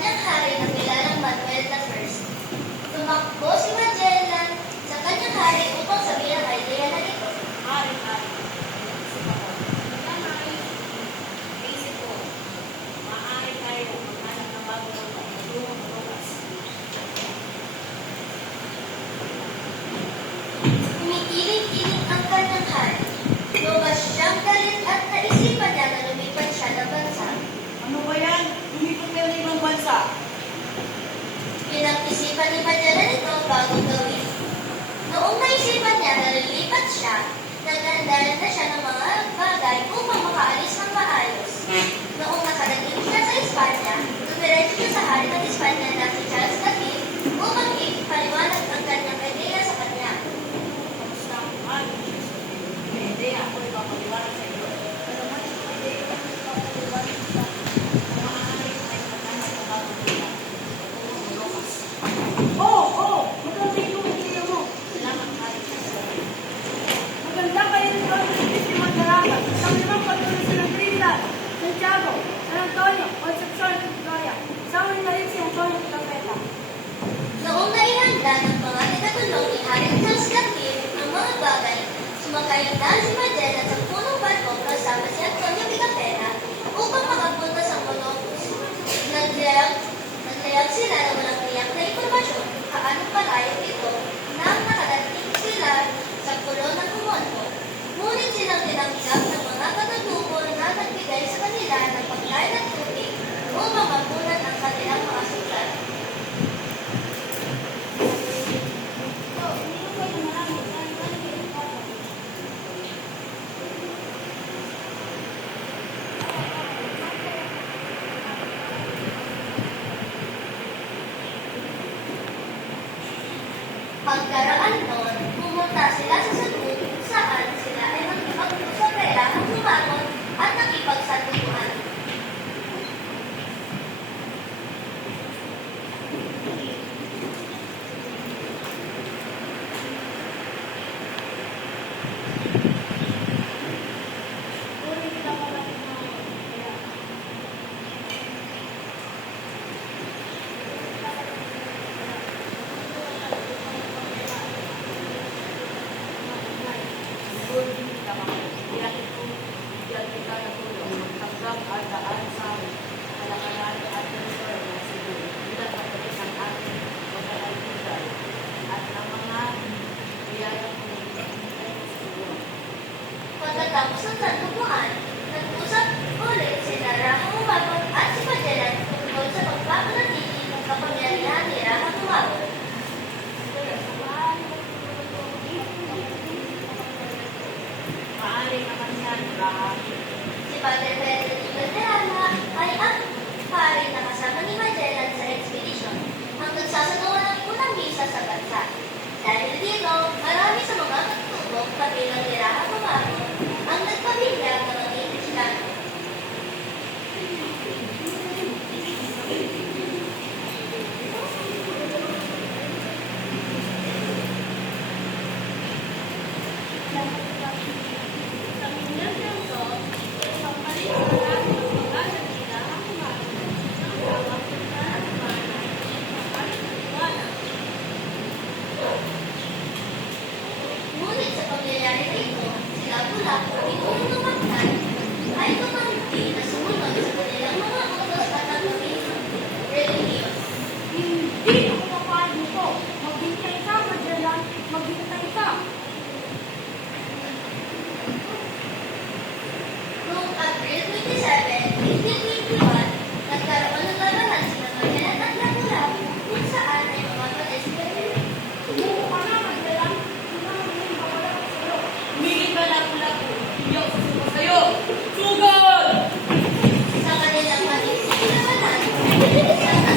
kanyang hari na kilalang Manuel I. Tumakbo si Magellan sa kanyang hari upang sabihin ang idea na ito. Hari. Isip ako. Isip ko. Maaari tayo maghanap ng bagong lupa. Tulong Lucas. Umikiling-kiling ang kanyang hari. Lumabas siyang galit at naisipan niya na lumipat siya ng bansa. Ano ba yan? Lumipat kayo ng ibang bansa. Pinag-isipan ni Magellan ito bago gawin. Noong naisipan niya na lilipat siya, nagdala na siya ng mga bagay upang makaalis ng maayos. Noong nakarating siya sa Espanya, dumiretso siya sa hari ng Espanya na si Charles V upang ipaliwanag ang kanyang ideya sa kanya. Kamusta ang mahal? Hindi ako ipapaliwanag sa iyo. Pero man ito hindi ako ipapaliwanag sa maaari tayo maghanap ng bagong lupa. Tulong Lucas. Maganda yung idea mo. Salamat, hari. Maganda kayo nito ang isip ni Magdaragat. Sa limang patuloy sila Trinidad, Santiago, San Antonio, Concepcion at Victoria. Sama na rin si Antonio Tapeta. Noong naihanda ng mga tagatulong ni Haring Charles V ang mga bagay, sumakay na si Magellan sa punong barko kasama si Antonio Pigafetta upang makapunta sa Colocos. Naglayag sila na walang tiyak na impormasyon kaano palayo ito nang nakadating sila sa pulo ng Humonto. Ngunit silang tinanggap ng mga tagatubol na nagbigay sa kanila ng pagkain at tubig upang mapunan ang kanilang mga sulat. Pagkaraan noon, pumunta sila sa Cebu kung saan sila ay nakipag-usapera ang humaton at nakipagsantuhan. Pagkatapos ng santubuan, nag-usap ulit sina Raha Humabon at si Magellan tungkol sa pagpapanatili ng kapangyarihan ni Raha Humabon. Maaari naman yan, Raha. Si Padre Pedro de Valderrama ay ang pari na kasama ni Magellan sa ekspedisyon ang nagsasagawa ng unang misa sa bansa. Dahil dito, marami sa mga katutubong kabilang ni Raha Humabon ang nagpabinyag ng mga Kristiyano. Ngunit sa pangyayari na ito, sila Lapu-Lapu at itong lumagtan ay tumanggi na sumunod sa kanilang mga utos at agawin relihiyon. Hindi ako papayag nito. Maghintay ka, Magellan. Maghintay ka. Noong April 27, 1821, nagkaroon ng labanan sila Magellan at Lapu-Lapu kung saan ay mga palestinyo. Sumuko ka na, Magellan. Hindi na magiging babala ko sa'yo. Humigit ka, Lapu-Lapu. Hindi ako susuko sa'yo. Sugod! Sa kanilang maliksik na labanan,